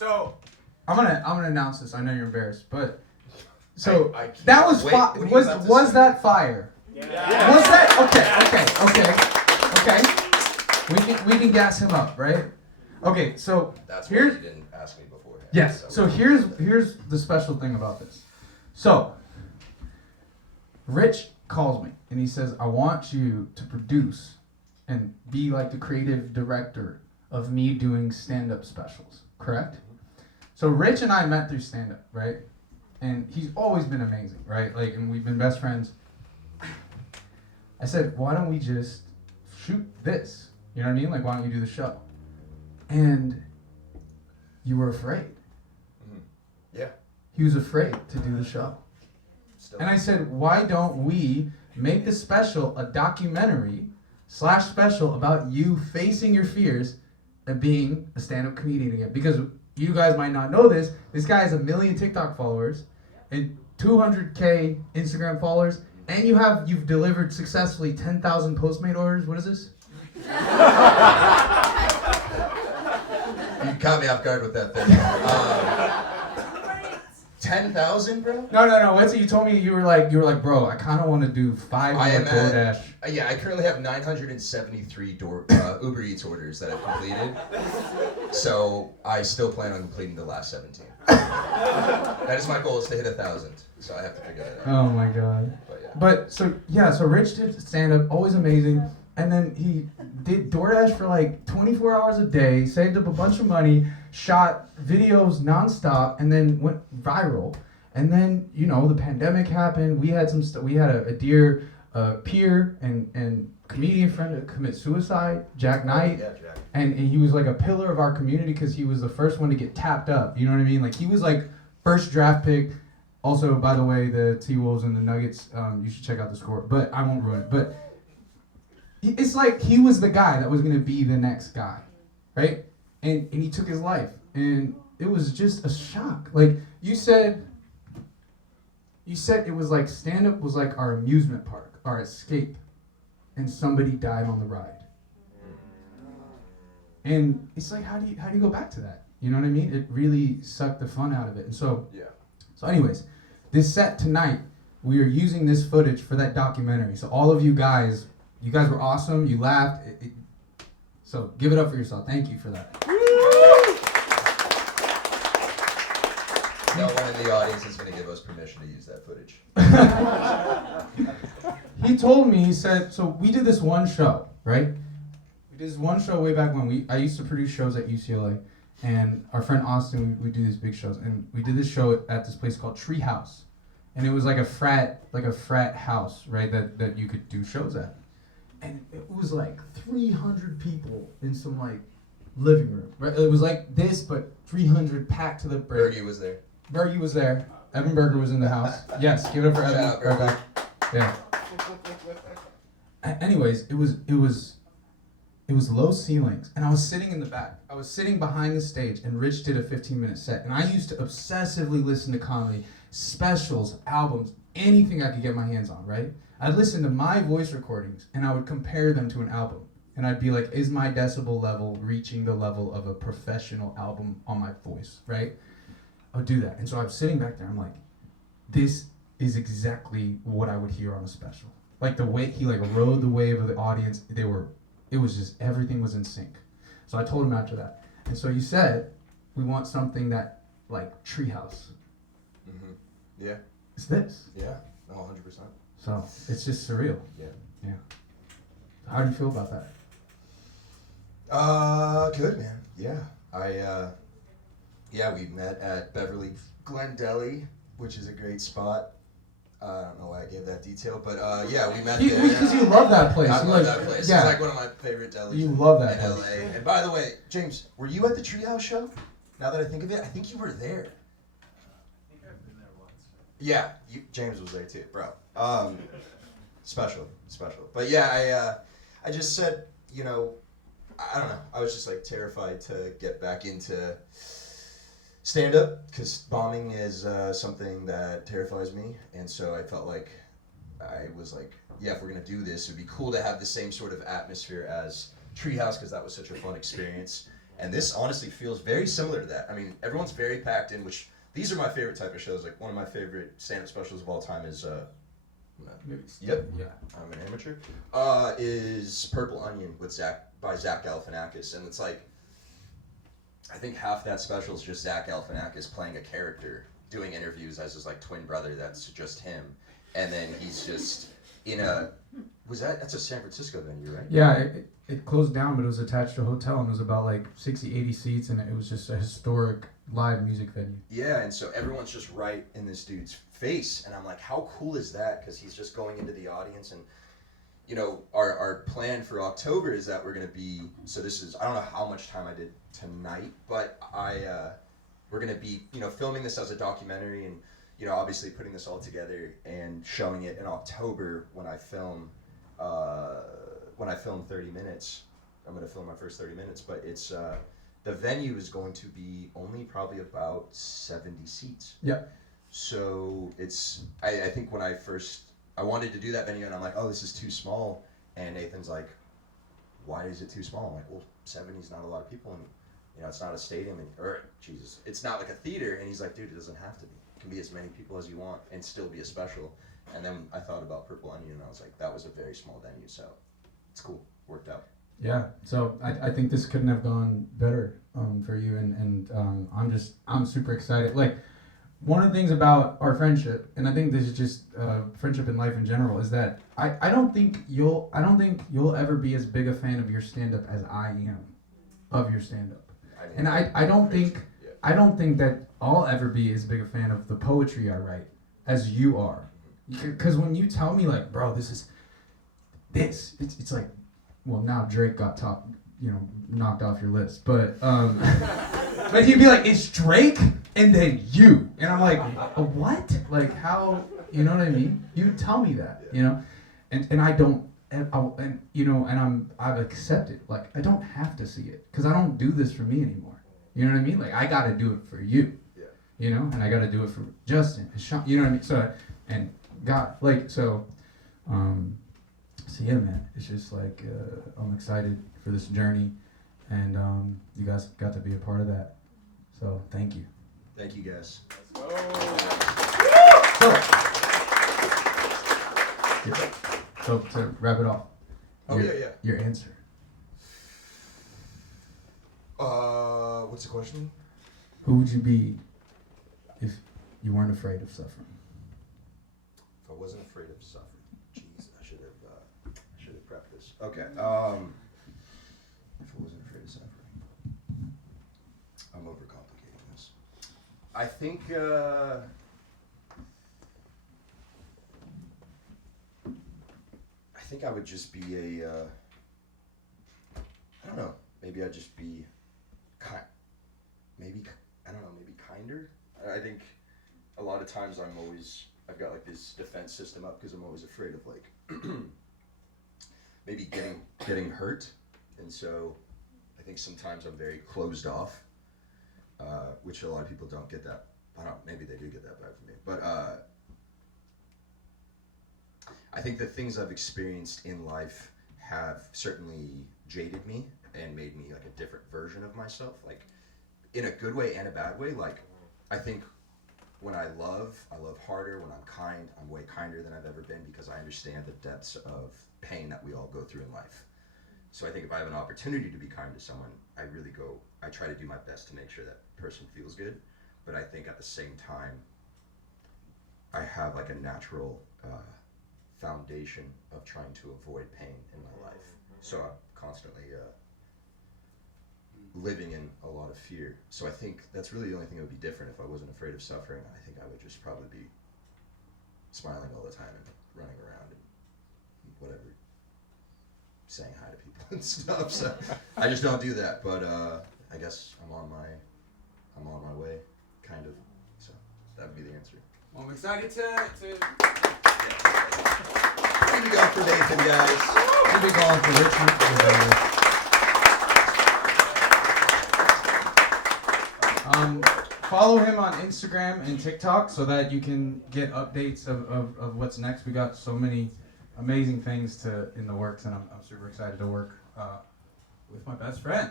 So I'm gonna announce this. I know you're embarrassed, but so I that was was that fire? yeah. Was that okay? We can gas him up, right? Okay, so That's why here's you didn't ask me beforehand. yes. So here's the special thing about this. So Rich calls me and he says, I want you to produce and be like the creative director of me doing stand-up specials, correct? So Rich and I met through stand-up, right? And he's always been amazing, right? Like, and we've been best friends. I said, why don't we just shoot this? You know what I mean? Like, why don't you do the show? And you were afraid. Mm-hmm. Yeah. He was afraid to do the show. Still. And I said, why don't we make the special a documentary / special about you facing your fears and being a stand-up comedian again? Because you guys might not know this. This guy has 1 million TikTok followers and 200K Instagram followers, and you've delivered successfully 10,000 Postmate orders. What is this? You caught me off guard with that thing. 10,000, bro? No. What's it? You told me you were like, bro, I kind of want to do 5 I am DoorDash. Yeah, I currently have 973 Uber Eats orders that I've completed. So I still plan on completing the last 17. That is my goal, is to hit 1,000. So I have to figure that out. Oh my god. But yeah. So Rich did stand up, always amazing. And then he did DoorDash for like 24 hours a day, saved up a bunch of money, shot videos nonstop, and then went viral. And then, you know, the pandemic happened. We had some we had a dear peer and comedian friend commit suicide, Jack Knight. Yeah, Jack. And he was like a pillar of our community because he was the first one to get tapped up. You know what I mean? Like, he was like first draft pick. Also, by the way, the T-Wolves and the Nuggets, you should check out the score. But I won't ruin it. But it's like he was the guy that was going to be the next guy, right? And he took his life. And it was just a shock. Like, you said it was like stand-up was like our amusement park, our escape. And somebody died on the ride. And it's like, how do you go back to that? You know what I mean? It really sucked the fun out of it. And so, Yeah. So anyways, this set tonight, we are using this footage for that documentary. So all of you guys were awesome. You laughed. So give it up for yourself. Thank you for that. No one in the audience is going to give us permission to use that footage. He told me, he said, so we did this one show, right? We did this one show way back when. I used to produce shows at UCLA. And our friend Austin, we do these big shows, and we did this show at this place called Tree House, and it was like a frat house, right? That you could do shows at, and it was like 300 people in some like living room, right? It was like this, but 300 packed to the brim. Bergie was there. Bergie was there. Evan Berger was in the house. Yes, give it up for Evan. Shout out, Berger. Yeah. Anyways, it was low ceilings, and I was sitting in the back. I was sitting behind the stage, and Rich did a 15-minute set. And I used to obsessively listen to comedy, specials, albums, anything I could get my hands on, right? I'd listen to my voice recordings, and I would compare them to an album. And I'd be like, is my decibel level reaching the level of a professional album on my voice, right? I would do that. And so I was sitting back there, I'm like, this is exactly what I would hear on a special. Like, the way he like rode the wave of the audience, it was just, everything was in sync. So I told him after that. And so you said, we want something that, like, Treehouse. Mm-hmm. Yeah. It's this. Yeah. No, 100%. So it's just surreal. Yeah. Yeah. How do you feel about that? Good, man. Yeah. We met at Beverly Glen Deli, which is a great spot. I don't know why I gave that detail, but yeah, we met there. Because you love that place. I love that place. Yeah. It's like one of my favorite delis You love that in place. LA. And by the way, James, were you at the Treehouse show? Now that I think of it, I think you were there. I think I've been there once. Yeah, James was there too, bro. Special. But yeah, I just said, you know, I don't know. I was just like terrified to get back into stand-up because bombing is something that terrifies me, and so I felt like I was like, yeah, if we're gonna do this, it'd be cool to have the same sort of atmosphere as Treehouse because that was such a fun experience. And this honestly feels very similar to that. I mean, everyone's very packed in, which these are my favorite type of shows. Like one of my favorite stand-up specials of all time is yep, Yeah. I'm an amateur. Is Purple Onion with by Zach Galifianakis, and it's like I think half that special is just Zach Galifianakis playing a character, doing interviews as his like twin brother. That's just him, and then he's just in a that's a San Francisco venue, right? Yeah, it closed down, but it was attached to a hotel, and it was about like 60, 80 seats, and it was just a historic live music venue. Yeah, and so everyone's just right in this dude's face, and I'm like, how cool is that? Because he's just going into the audience, and you know, our plan for October is that we're gonna be. So this is I don't know how much time I did tonight, but we're gonna be filming this as a documentary, and obviously putting this all together and showing it in October when I film. When I film 30 minutes, I'm going to film my first 30 minutes, but it's, the venue is going to be only probably about 70 seats. Yeah. So it's, I think when I wanted to do that venue and I'm like, oh, this is too small. And Nathan's like, why is it too small? I'm like, well, 70 is not a lot of people. And, it's not a stadium it's not like a theater. And he's like, dude, it doesn't have to be. It can be as many people as you want and still be a special. And then I thought about Purple Onion and I was like, that was a very small venue. So it's cool. Worked out. Yeah, so I think this couldn't have gone better for you, and I'm super excited. Like, one of the things about our friendship, and I think this is just friendship in life in general, is that I don't think you'll ever be as big a fan of your stand-up as I am of your stand-up, and I don't think that I'll ever be as big a fan of the poetry I write as you are, because when you tell me like, bro, it's like, well, now Drake got knocked off your list, but but he'd be like, it's Drake and then you, and I'm like, what? Like, how? You know what I mean? You tell me that, and I don't, I've accepted, like, I don't have to see it because I don't do this for me anymore. You know what I mean? Like, I got to do it for you, and I got to do it for Justin and Sean. You know what I mean? So and God, like, so. So yeah, man, it's just like I'm excited for this journey, and you guys got to be a part of that. So thank you. Thank you, guys. So to wrap it off. Your answer. What's the question? Who would you be if you weren't afraid of suffering? If I wasn't afraid of suffering. Okay. If I wasn't afraid of suffering, I'm overcomplicating this. I think. I think I would just be a. I don't know. Maybe I'd just be kind. Maybe I don't know. Maybe kinder. I think a lot of times I've got like this defense system up because I'm always afraid of like. Maybe getting hurt, and so I think sometimes I'm very closed off, which a lot of people don't get that. Maybe they do get that vibe from me, but I think the things I've experienced in life have certainly jaded me and made me like a different version of myself, like in a good way and a bad way. Like I think when I love harder. When I'm kind, I'm way kinder than I've ever been because I understand the depths of pain that we all go through in life. So I think if I have an opportunity to be kind to someone, I try to do my best to make sure that person feels good. But I think at the same time, I have like a natural foundation of trying to avoid pain in my life. So I'm constantly living in a lot of fear. So I think that's really the only thing that would be different if I wasn't afraid of suffering. I think I would just probably be smiling all the time and running around and whatever, saying hi to people and stuff. So I just don't do that. But I guess I'm on my way, kind of. So that would be the answer. Well, I'm excited to Here we go for Nathan, guys. Here we go for Richmond. Follow him on Instagram and TikTok so that you can get updates of what's next. We got so many amazing things in the works, and I'm super excited to work with my best friend.